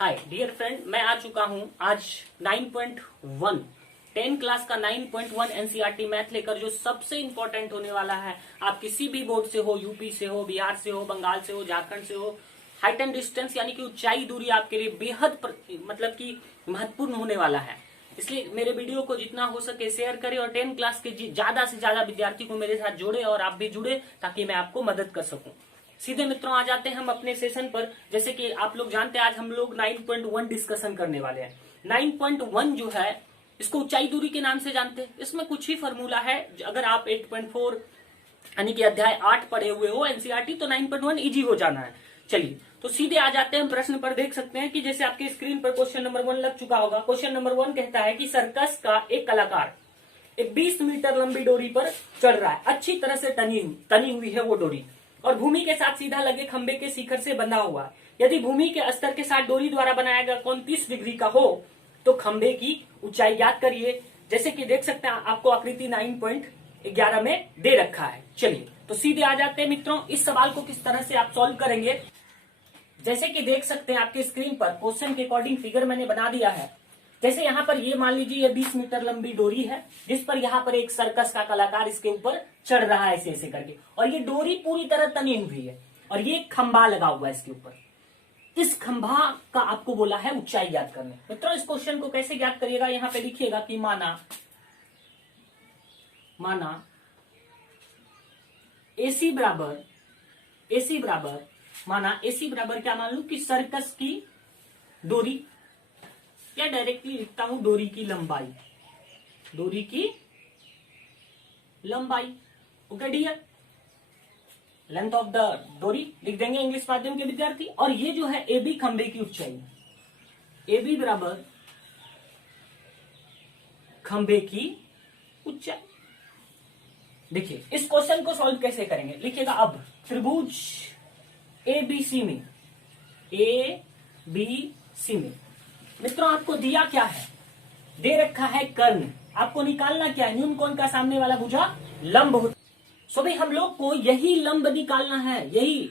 Hi dear friend, मैं आ चुका हूं आज 9.1 10 क्लास का 9.1 एनसीईआरटी मैथ लेकर, जो सबसे इंपॉर्टेंट होने वाला है। आप किसी भी बोर्ड से हो, यूपी से हो, बिहार से हो, बंगाल से हो, झारखंड से हो, हाइट एंड डिस्टेंस यानी कि ऊंचाई दूरी आपके लिए बेहद मतलब कि महत्वपूर्ण होने वाला है। इसलिए मेरे वीडियो को जितना हो सके शेयर करें और 10 क्लास के ज्यादा से ज्यादा विद्यार्थी को मेरे साथ जोड़े और आप भी जुड़े, ताकि मैं आपको मदद कर सकूं। सीधे मित्रों आ जाते हैं हम अपने सेशन पर। जैसे कि आप लोग जानते हैं, आज हम लोग 9.1 डिस्कशन करने वाले हैं। 9.1 जो है, इसको ऊंचाई दूरी के नाम से जानते हैं। इसमें कुछ ही फॉर्मूला है। अगर आप 8.4 यानी कि अध्याय 8 पढ़े हुए हो एनसीईआरटी, तो 9.1 इजी हो जाना है। चलिए तो सीधे आ जाते हैं हम प्रश्न पर। देख सकते हैं कि जैसे आपके स्क्रीन पर क्वेश्चन नंबर 1 लग चुका होगा। क्वेश्चन नंबर 1 कहता है कि सर्कस का एक कलाकार एक 20 मीटर लंबी डोरी पर चढ़ रहा है। अच्छी तरह से तनी हुई है वो डोरी, और भूमि के साथ सीधा लगे खंबे के शिखर से बंधा हुआ है। यदि भूमि के स्तर के साथ डोरी द्वारा बनाया गया कोण 30 डिग्री का हो, तो खंबे की ऊंचाई ज्ञात करिए। जैसे कि देख सकते हैं, आपको आकृति 9.11 में दे रखा है। चलिए तो सीधे आ जाते हैं मित्रों, इस सवाल को किस तरह से आप सॉल्व करेंगे। जैसे कि देख सकते हैं आपके स्क्रीन पर क्वेश्चन के अकॉर्डिंग फिगर मैंने बना दिया है। जैसे यहाँ पर ये मान लीजिए, ये 20 मीटर लंबी डोरी है, जिस पर यहाँ पर एक सर्कस का कलाकार इसके ऊपर चढ़ रहा है ऐसे ऐसे करके, और ये डोरी पूरी तरह तनी हुई है, और ये खंभा लगा हुआ है इसके ऊपर। इस खंभा का आपको बोला है ऊंचाई ज्ञात करने। मित्रों इस क्वेश्चन को कैसे ज्ञात करिएगा, यहाँ पे लिखिएगा कि माना AC बराबर क्या मान लू कि सर्कस की डोरी, या डायरेक्टली लिखता हूं डोरी की लंबाई। Okay dear, length of the dori लिख देंगे इंग्लिश माध्यम के विद्यार्थी। और ये जो है AB खंबे की ऊंचाई, AB बराबर खंबे की ऊंचाई। देखिए इस क्वेश्चन को सॉल्व कैसे करेंगे, लिखिएगा अब त्रिभुज ABC में मित्रों आपको दिया क्या है, दे रखा है कर्ण। आपको निकालना क्या है, न्यून कोण का सामने वाला भुजा लंब होता। सो भाई हम लोग को यही लंब निकालना है, यही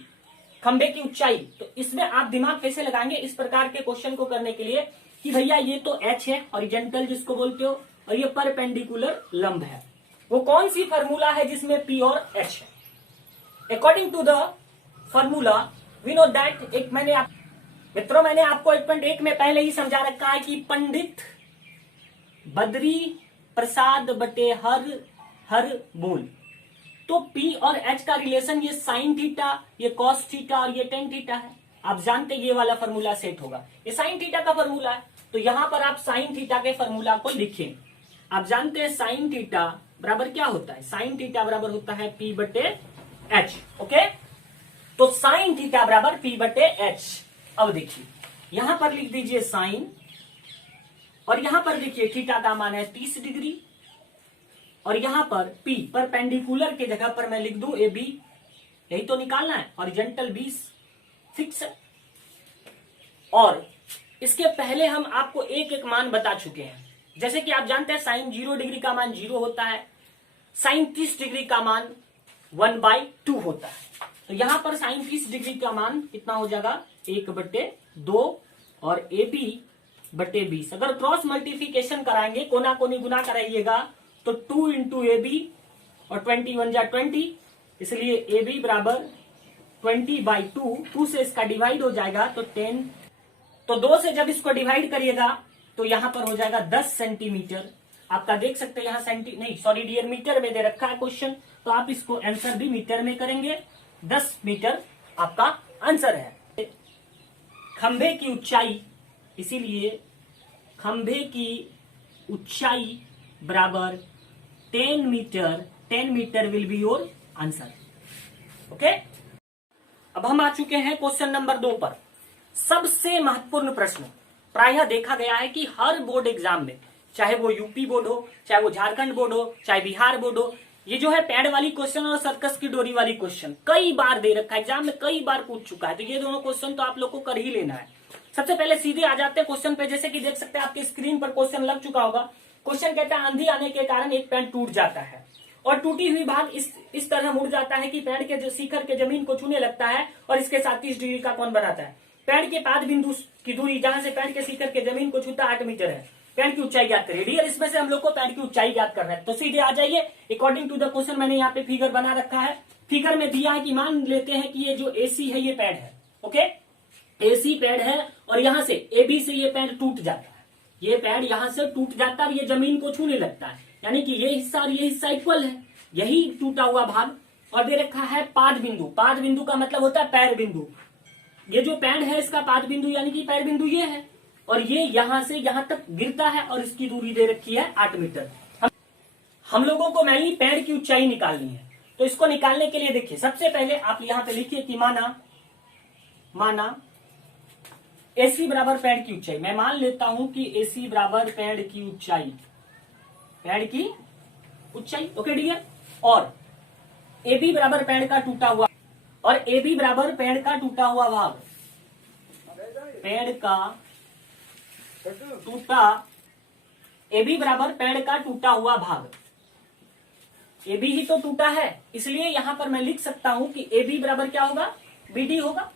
खंबे की ऊंचाई। तो इसमें आप दिमाग कैसे लगाएंगे इस प्रकार के क्वेश्चन को करने के लिए, कि भैया ये तो H है, हॉरिजॉन्टल जिसको बोलते हो, और ये परपेंडिकुलर लंब है। वो कौन सी फॉर्मूला है जिसमें P और H है। According to the formula we know that, मैंने आपको 8.1 में पहले ही समझा रखा है कि पंडित बद्री प्रसाद बटे हर बोल। तो P और H का रिलेशन ये साइन थीटा, ये कॉस थीटा और ये टेन थीटा है। आप जानते ये वाला फॉर्मूला सेट होगा, ये साइन थीटा का फॉर्मूला है। तो यहां पर आप साइन थीटा के फॉर्मूला को लिखें। आप जानते हैं साइन थीटा बराबर क्या होता है, साइन थीटा बराबर होता है P बटे H। ओके, तो साइन थीटा बराबर P बटे H। अब देखिए यहां पर लिख दीजिए साइन, और यहां पर देखिए थीटा का मान है 30 डिग्री, और यहां पर P परपेंडिकुलर के जगह पर मैं लिख दूं AB, यही तो निकालना है। हॉरिजॉन्टल 20 फिक्स है, और इसके पहले हम आपको एक एक मान बता चुके हैं। जैसे कि आप जानते हैं साइन 0 डिग्री का मान 0 होता है, साइन 30 डिग्री का मान 1/2 होता है। तो यहां पर साइन 30 डिग्री का मान कितना हो जाएगा, 1/2, और AB बटे 20। अगर क्रॉस मल्टीप्लिकेशन कराएंगे, कोना कोनी गुना कराइएगा, तो 2 इंटू AB, और 21 जा 20, इसलिए AB बराबर 20/2। 2 से इसका डिवाइड हो जाएगा तो 10, तो 2 से जब इसको डिवाइड करिएगा तो यहां पर हो जाएगा 10 सेंटीमीटर। आपका देख सकते हैं यहाँ डियर मीटर में दे रखा है क्वेश्चन, तो आप इसको आंसर भी मीटर में करेंगे। 10 मीटर आपका आंसर है। खंभे की ऊंचाई, इसीलिए खंभे की ऊंचाई बराबर 10 metre will be your answer. Okay, अब हम आ चुके हैं क्वेश्चन नंबर 2 पर। सबसे महत्वपूर्ण प्रश्न। प्रायः देखा गया है कि हर बोर्ड एग्जाम में, चाहे वो यूपी बोर्ड हो, चाहे वो झारखंड बोर्ड हो, चाहे बिहार बोर्ड हो, ये जो है पैड वाली क्वेश्चन और सर्कस की डोरी वाली क्वेश्चन कई बार दे रखा है, एग्जाम में कई बार पूछ चुका है। तो ये दोनों क्वेश्चन तो आप लोग को कर ही लेना है। सबसे पहले सीधे आ जाते हैं क्वेश्चन पे। जैसे कि देख सकते हैं आपके स्क्रीन पर क्वेश्चन लग चुका होगा। क्वेश्चन कहता है आंधी आने के कारण एक पेड़ टूट जाता है, और टूटी हुई भाग इस तरह मुड़ जाता है कि पेड़ के शिखर के जमीन को छूने लगता है, और इसके साथ 30 डिग्री का कोण बनाता है। पेड़ के पाद बिंदु की दूरी जहां से पेड़ के शिखर के जमीन को छूता 8 मीटर है। पेड़ की ऊंचाई ज्ञात करिए। डियर, इसमें से हम लोग को पेड़ की ऊंचाई ज्ञात करना है, तो सीधे आ जाइए। अकॉर्डिंग टू द क्वेश्चन मैंने यहाँ पे फिगर बना रखा है। फिगर में दिया है कि मान लेते हैं कि ये जो AC है ये पेड़ है, ओके, AC पेड़ है और यहां से AB से ये पेड़ टूट जाता है, ये पेड़ यहां से टूट जाता है और ये जमीन को छूने लगता है, यानी कि ये हिस्सा और ये हिस्सा इक्वल है, यही टूटा हुआ भाग। और दे रखा है पाद बिंदु। पाद बिंदु का मतलब होता है पैर बिंदु। ये जो पेड़ है इसका पाद बिंदु यानी कि पैर बिंदु ये है, और ये यहां से यहां तक गिरता है और इसकी दूरी दे रखी है 8 मीटर। हम लोगों को मेनली पेड़ की ऊंचाई निकालनी है, तो इसको निकालने के लिए देखिए, सबसे पहले आप यहां पे लिखिए कि माना AC बराबर पेड़ की ऊंचाई। मैं मान लेता हूं कि AC बराबर पेड़ की ऊंचाई, ओके डियर। और AB बराबर पेड़ का टूटा हुआ, और AB बराबर पेड़ का टूटा हुआ भाग, पेड़ का टूटा, AB बराबर पेड़ का टूटा हुआ भाग, AB ही तो टूटा है, इसलिए यहां पर मैं लिख सकता हूं कि AB बराबर क्या होगा, BD होगा।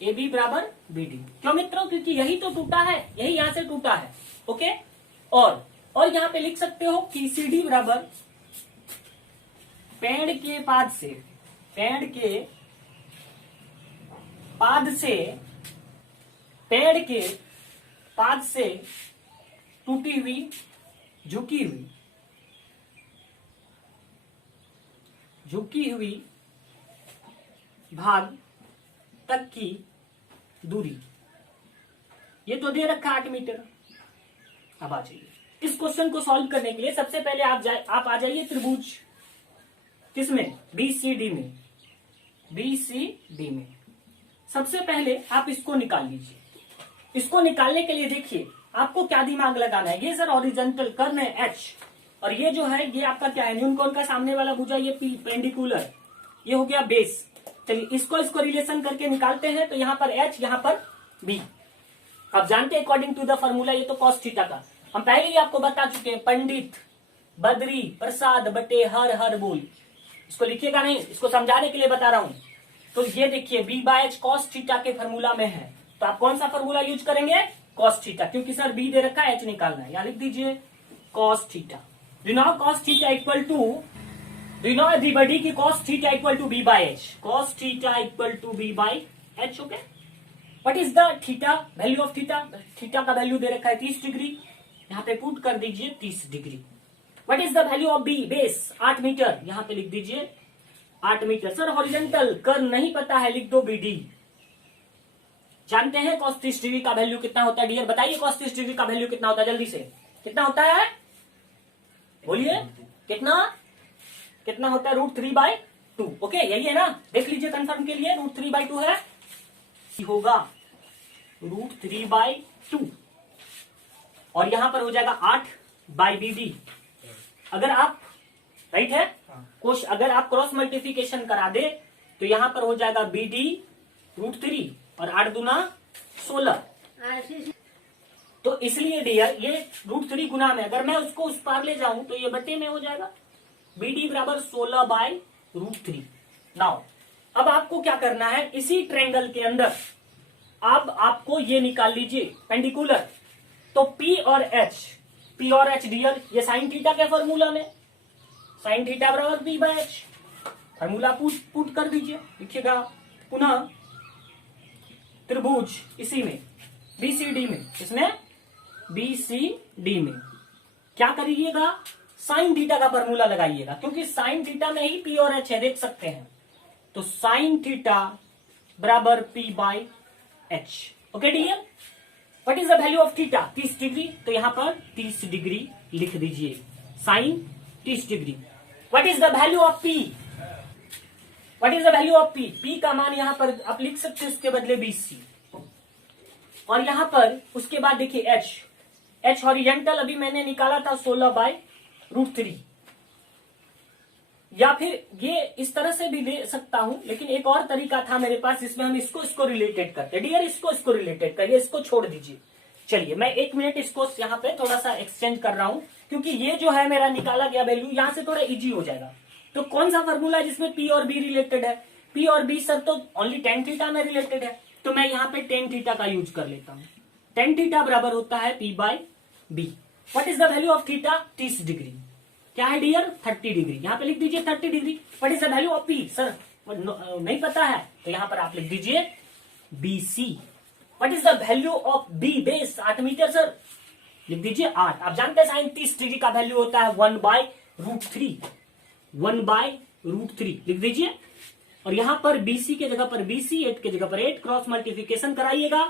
AB बराबर BD, क्यों मित्रों, क्योंकि यही तो टूटा है, यही यहां से टूटा है, ओके। और यहां पे लिख सकते हो कि CD बराबर पेड़ के पाद से, पेड़ के पाद से टूटी हुई, झुकी हुई भाग तक की दूरी, ये तो दे रखा 8 मीटर। अब आ जाइए इस क्वेश्चन को सॉल्व करने के लिए। सबसे पहले आप आ जाइए त्रिभुज, किसमें, BCD में। सबसे पहले आप इसको निकाल लीजिए। इसको निकालने के लिए देखिए आपको क्या दिमाग लगाना है। ये सर हॉरिजॉन्टल कर्न है H, और ये जो है ये आपका क्या है, न्यून कोण का सामने वाला भुजा, ये पेंडिकुलर, ये हो गया बेस। चलिए इसको रिलेशन करके निकालते हैं। तो यहाँ पर H, यहाँ पर B। अब जानते हैं अकॉर्डिंग टू द फॉर्मूला, ये तो कॉस थीटा का हम पहले ही आपको बता चुके हैं, पंडित बद्री प्रसाद बटे हर बोल। इसको लिखिएगा नहीं, इसको समझाने के लिए बता रहा हूं। तो ये देखिए B/H कॉस थीटा के फॉर्मूला में है, तो आप कौन सा फॉर्मूला यूज करेंगे, कॉस थीटा, क्योंकि सर B दे रखा है, H निकालना है, यहां लिख दीजिए cos theta. Do know cos theta equal to, do know everybody की cos theta equal to B/H, cos theta equal to B/H, okay. What is the theta, value of theta, theta का value दे रखा है 30 degree, यहाँ पे put कर दीजिए 30 degree. What is the value of B, base 8 metre, यहाँ पे लिख दीजिए 8 मीटर। सर हॉरिजॉन्टल कर्व नहीं पता है, लिख दो BD। जानते हैं cos 30 डिग्री का वैल्यू कितना होता है डियर, बताइए cos 30 डिग्री का वैल्यू कितना होता है, जल्दी से कितना होता है, बोलिए कितना होता है, √3/2, ओके यही है ना, देख लीजिए कंफर्म के लिए, √3/2 है, होगा √3/2, और यहां पर हो जाएगा 8/BD। अगर आप राइट है कुछ, अगर आप क्रॉस मल्टीप्लिकेशन करा दे तो यहां पर हो जाएगा BD √3 और 8 दूना 16। तो इसलिए डियर ये √3 गुना में, अगर मैं उसको उस पार ले जाऊं तो ये बटे में हो जाएगा, BD बराबर 16/√3। नाउ अब आपको क्या करना है, इसी ट्रायंगल के अंदर अब आपको ये निकाल लीजिए पेंडिकुलर। तो P और H डियर ये साइन थीटा के फॉर्मूला में, साइन थीटा बराबर P/H, फॉर्मूला पुट कर दीजिए, लिखिएगा पुनः त्रिभुज इसी में BCD में, इसमें BCD में क्या करिएगा, साइन थीटा का फॉर्मूला लगाइएगा, क्योंकि साइन थीटा में ही P और H है, देख सकते हैं। तो साइन थीटा बराबर P/H, okay dear. What is the value of theta, 30 degree, तो यहां पर 30 डिग्री लिख दीजिए, sine 30 degree. What is the value of P, what is the value of P, P का मान यहां पर आप लिख सकते हैं उसके बदले 20C, और यहां पर उसके बाद देखिए H हॉरिजॉन्टल अभी मैंने निकाला था 16/√3, या फिर ये इस तरह से भी ले सकता हूं, लेकिन एक और तरीका था मेरे पास जिसमें हम इसको रिलेटेड करते हैं डियर, इसको रिलेटेड करिए, इसको छोड़ दीजिए। चलिए मैं 1 मिनट इसको यहाँ पे थोड़ा सा एक्सचेंज कर रहा हूं, क्योंकि ये जो है मेरा निकाला गया वैल्यू यहां से थोड़ा इजी हो जाएगा। तो कौन सा फॉर्मूला जिसमें P और B रिलेटेड है, P और B सर तो ओनली tan थीटा में रिलेटेड है, तो मैं यहाँ पे टेन थीटा का यूज कर लेता हूँ। टेन थीटा बराबर होता है P by B. What is the value of theta? 30 degree. क्या है डियर? 30 डिग्री। यहाँ पे लिख दीजिए 30 degree. What is the value of P? Sir नहीं पता है तो यहाँ पर आप लिख दीजिए BC। What is the value of B base? 8 metre sir, लिख दीजिए 8। आप जानते हैं साइन 30 डिग्री का वैल्यू होता है 1/√3। 1/√3 लिख दीजिए। और यहां पर BC के जगह पर BC, 8 के जगह पर 8, क्रॉस मल्टीप्लीकेशन कराइएगा।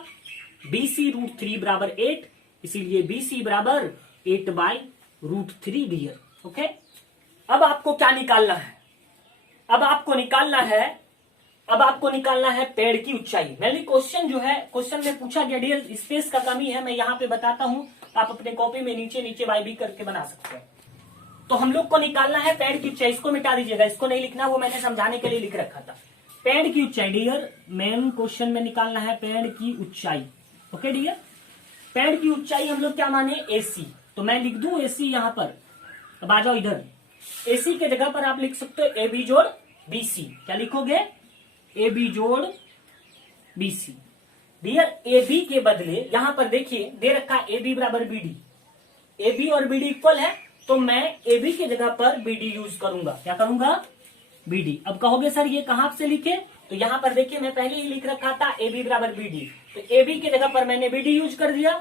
BC√3 बराबर 8, इसीलिए BC बराबर 8/√3 डियर। ओके, अब आपको क्या निकालना है? अब आपको निकालना है पेड़ की ऊंचाई। मेनली क्वेश्चन जो है, क्वेश्चन में पूछा गया डियर, स्पेस का कमी है, मैं यहाँ पे बताता हूं, आप अपने कॉपी में नीचे नीचे वाई भी करके बना सकते हैं। तो हम लोग को निकालना है पेड़ की ऊंचाई। इसको मिटा दीजिएगा, इसको नहीं लिखना, वो मैंने समझाने के लिए लिख रखा था। पेड़ की ऊंचाई डियर, मेन क्वेश्चन में निकालना है पेड़ की ऊंचाई। ओके डियर, पेड़ की ऊंचाई हम लोग क्या माने? AC। तो मैं लिख दूं AC यहां पर। अब आ जाओ इधर, AC के जगह पर आप लिख सकते हो AB जोड़ BC। क्या लिखोगे? AB जोड़ BC। डियर AB के बदले यहां पर देखिए दे रखा AB बराबर BD। AB और BD इक्वल है, तो मैं AB के जगह पर BD यूज करूंगा। क्या करूंगा? BD। अब कहोगे सर ये कहां से लिखे? तो यहां पर देखिए मैं पहले ही लिख रखा था AB बराबर BD, तो AB के जगह पर मैंने BD यूज कर दिया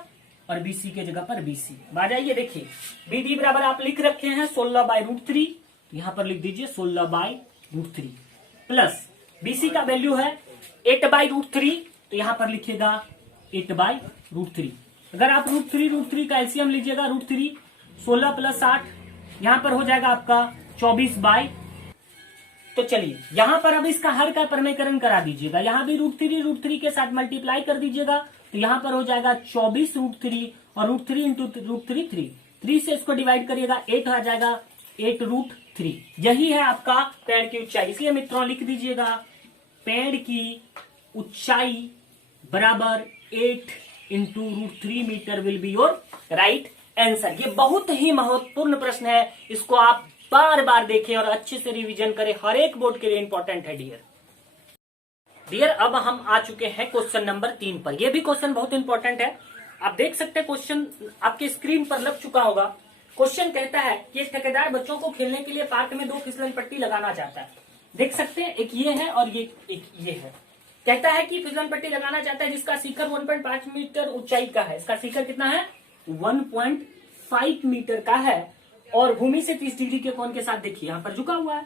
और BC के जगह पर BC। आ जाइए देखिए, BD बराबर आप लिख रखे हैं 16/√3, तो यहां पर लिख दीजिए 16/√3 प्लस BC का वैल्यू है 8/√3, तो यहां पर लिखिएगा 8/√3। अगर आप √3 का एलसीएम लीजिएगा, √3 16 + 8 यहां पर हो जाएगा आपका 24/। तो चलिए यहां पर अब इसका हर का प्रमेयकरण करा दीजिएगा। यहां भी √3 के साथ मल्टीप्लाई कर दीजिएगा, तो यहां पर हो जाएगा 24√3 और √3 इंटू √3 3 से इसको डिवाइड करिएगा, 8 आ जाएगा 8√3। यही है आपका पेड़ की ऊंचाई। इसलिए मित्रों लिख दीजिएगा पेड़ की ऊंचाई बराबर 8 into √3 metre will be your right answer. ये बहुत ही महत्वपूर्ण प्रश्न है, इसको आप बार बार देखें और अच्छे से रिवीजन करें, हर एक बोर्ड के लिए इंपॉर्टेंट है डियर। अब हम आ चुके हैं क्वेश्चन नंबर 3 पर। यह भी क्वेश्चन बहुत इंपॉर्टेंट है। आप देख सकते हैं क्वेश्चन आपके स्क्रीन पर लग चुका होगा। क्वेश्चन कहता है कि एक ठेकेदार बच्चों को खेलने के लिए पार्क में 2 फिसलन पट्टी लगाना चाहता है। देख सकते हैं, एक ये है और एक ये है। कहता है कि फिसलन पट्टी लगाना चाहता है जिसका शिखर 1.5 मीटर ऊंचाई का है। इसका शिखर कितना है? 1.5 मीटर का है और भूमि से 30 डिग्री के कोण के साथ देखिए यहाँ पर झुका हुआ है।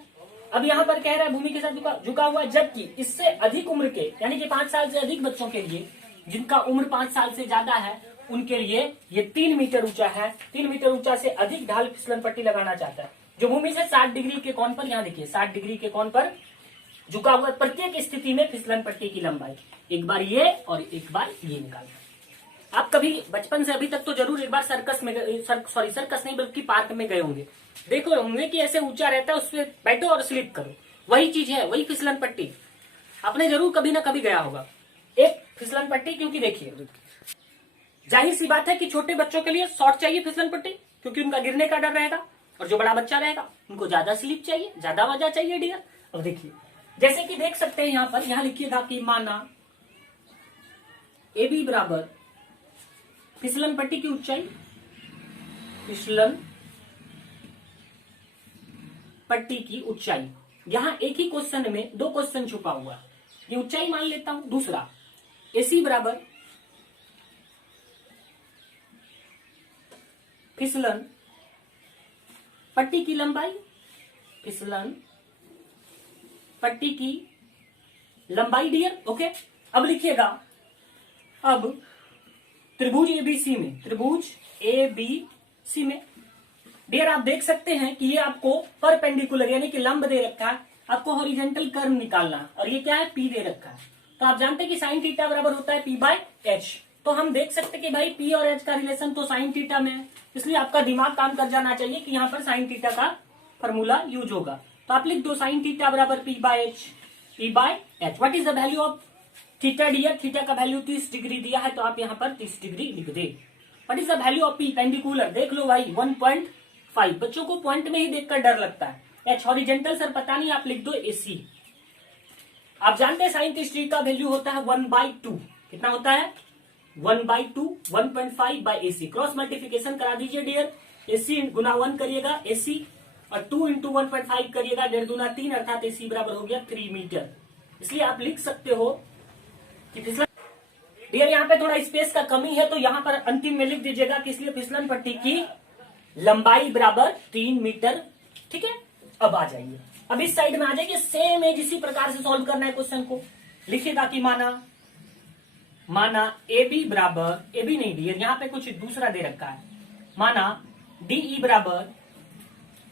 अब यहाँ पर कह रहा है भूमि के साथ झुका हुआ है, जबकि इससे अधिक उम्र के यानी कि 5 साल से अधिक बच्चों के लिए, जिनका उम्र 5 साल से ज्यादा है, उनके लिए ये 3 मीटर ऊंचा है। 3 मीटर ऊंचा से अधिक ढाल फिसलन पट्टी लगाना चाहता है जो भूमि से 60 डिग्री के कोण पर, यहाँ देखिए 60 डिग्री के कोण पर झुका हुआ। प्रत्येक स्थिति में फिसलन पट्टी की लंबाई, एक बार ये और एक बार ये निकालना। आप कभी बचपन से अभी तक तो जरूर एक बार सर्कस नहीं बल्कि पार्क में गए होंगे, देखो होंगे कि ऐसे ऊंचा रहता है, उस पर बैठो और स्लिप करो। वही चीज है, वही फिसलन पट्टी आपने जरूर कभी ना कभी गया होगा। एक फिसलन पट्टी, क्योंकि देखिए जाहिर सी बात है कि छोटे बच्चों के लिए शॉर्ट चाहिए फिसलन पट्टी, क्योंकि उनका गिरने का डर रहेगा, और जो बड़ा बच्चा रहेगा उनको ज्यादा स्लिप चाहिए, ज्यादा वजह चाहिए डियर। अब देखिए जैसे कि देख सकते हैं यहाँ पर, यहाँ लिखिएगा कि माना AB बराबर फिसलन पट्टी की ऊंचाई, फिसलन पट्टी की ऊंचाई। यहां एक ही क्वेश्चन में 2 क्वेश्चन छुपा हुआ है, ये ऊंचाई मान लेता हूं। दूसरा AC बराबर फिसलन पट्टी की लंबाई, फिसलन पट्टी की लंबाई डियर। ओके, अब लिखिएगा, अब त्रिभुज ABC में, त्रिभुज ABC में डियर आप देख सकते हैं कि ये आपको परपेंडिकुलर यानी कि लंब दे रखा है, आपको हॉरिजेंटल कर्व निकालना है, और ये क्या है? P दे रखा है। तो आप जानते हैं कि साइन थीटा बराबर होता है P/H। तो हम देख सकते हैं कि भाई P और H का रिलेशन तो साइन थीटा में है, इसलिए आपका दिमाग काम कर जाना चाहिए कि यहाँ पर साइन थीटा का फॉर्मूला यूज होगा। तो आप लिख दो साइन थीटा बराबर P/H। What is the value of theta dear? Theta का वैल्यू 30 डिग्री दिया है, तो आप यहाँ पर 30 डिग्री लिख दे। What is the value of P? Perpendicular देख लो भाई 1.5। बच्चों को पॉइंट में ही देखकर डर लगता है। H हॉरिजेंटल सर पता नहीं, आप लिख दो AC। आप जानते हैं साइन 30 डिग्री का वैल्यू होता है 1/2। कितना होता है? 1/2, 1.5 बाई AC। क्रॉस मल्टीप्लिकेशन करा दीजिए डियर। AC गुना 1 करिएगा AC, और 2 इंटू 1.5 करिएगा, 1.5 दूना 3, अर्थात AC बराबर हो गया 3 मीटर। इसलिए आप लिख सकते हो कि फिसलन डियर, यहाँ पे थोड़ा स्पेस का कमी है तो यहाँ पर अंतिम में लिख दीजिएगा कि इसलिए फिसलन पट्टी की लंबाई बराबर 3 मीटर। ठीक है, अब आ जाइए, अब इस साइड में आ जाइए। सेम है, इसी प्रकार से सॉल्व करना है क्वेश्चन को। लिखिएगा कि माना AB बराबर, AB नहीं डियर, यहाँ पे कुछ दूसरा दे रखा है। माना DE बराबर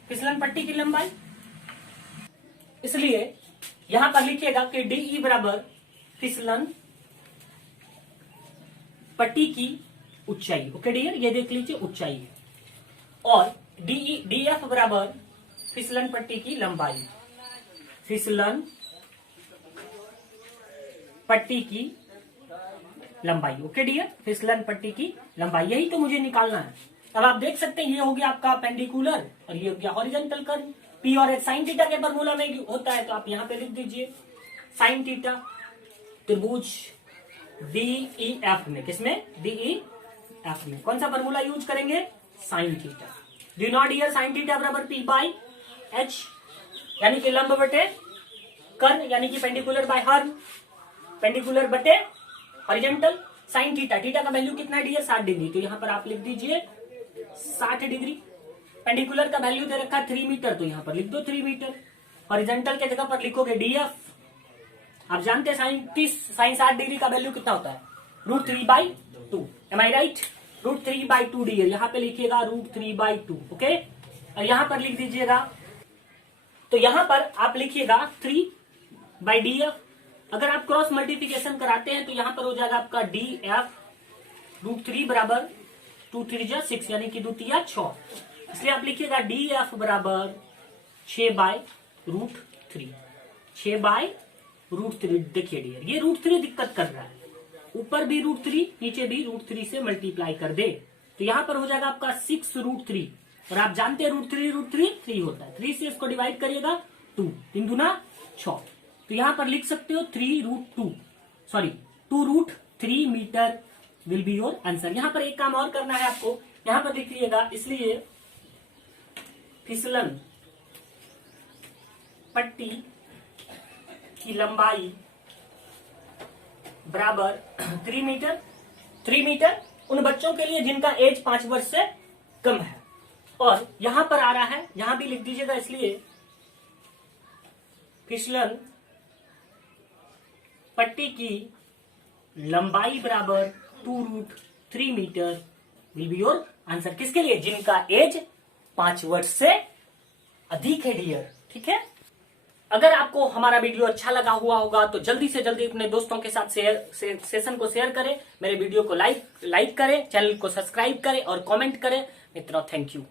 फिसलन पट्टी की लंबाई, इसलिए यहां पर लिखिएगा कि DE बराबर फिसलन पट्टी की ऊंचाई। ओके डियर, ये देख लीजिए ऊंचाई है। और DF बराबर फिसलन पट्टी की लंबाई, फिसलन पट्टी की लंबाई। ओके डियर, फिसलन पट्टी की लंबाई, यही तो मुझे निकालना है। अब आप देख सकते हैं ये हो गया आपका पेंडिकुलर और ये हो गया हॉरिजॉन्टल कर्व। P और H साइन थीटा के फॉर्मूला में होता है, तो आप यहां पे लिख दीजिए साइन थीटा त्रिभुज DEF में। किसमें? DEF में कौन सा फॉर्मूला यूज करेंगे? Sine theta. Do not here sine theta बराबर P/H, यानी कि लंब बटे कर्ण, यानी कि पेंडिकुलर बाय हर्न, पेंडिकुलर बटे हॉरिजॉन्टल। साइन थीटा, थीटा का वैल्यू कितना है डियर? 60 डिग्री। तो यहां पर आप लिख दीजिए 60 डिग्री। पेंडिकुलर का वैल्यू दे रखा है 3 मीटर, तो यहां पर लिख दो 3 मीटर। हॉरिजॉन्टल के जगह पर लिखोगे DF। आप जानते हैं साइन 60 डिग्री का वैल्यू कितना होता है? √3/2। एम आई राइट? √3/2 डियर, यहां पे लिखिएगा √3/2। ओके, और यहां पर लिख दीजिएगा, तो यहां पर आप लिखिएगा 3/DF। अगर आप क्रॉस मल्टीप्लिकेशन कराते हैं तो यहां पर हो जाएगा आपका DF √3 बराबर 2 3 6, यानी कि 2 3 6। इसलिए आप लिखिएगा DF बराबर 6/√3, 6/√3। देखिए डियर, ये √3 दिक्कत कर रहा है, ऊपर भी √3 नीचे भी √3 से मल्टीप्लाई कर दे, तो यहां पर हो जाएगा आपका 6√3। और आप जानते हैं √3 होता है, 3 से इसको डिवाइड करिएगा 2, 3 दूना 6। तो यहां पर लिख सकते हो 2√3 metre will be your answer. यहां पर एक काम और करना है आपको, यहां पर लिख लीजिएगा, इसलिए फिसलन पट्टी की लंबाई बराबर 3 मीटर। 3 मीटर उन बच्चों के लिए जिनका एज 5 वर्ष से कम है। और यहां पर आ रहा है, यहां भी लिख दीजिएगा, इसलिए फिसलन पट्टी की लंबाई बराबर 2√3 metre will be your answer. किसके लिए? जिनका एज 5 वर्ष से अधिक है डियर। ठीक है, अगर आपको हमारा वीडियो अच्छा लगा हुआ होगा तो जल्दी से जल्दी अपने दोस्तों के साथ सेशन को शेयर करें, मेरे वीडियो को लाइक करें, चैनल को सब्सक्राइब करें और कमेंट करें। मित्रों, थैंक यू।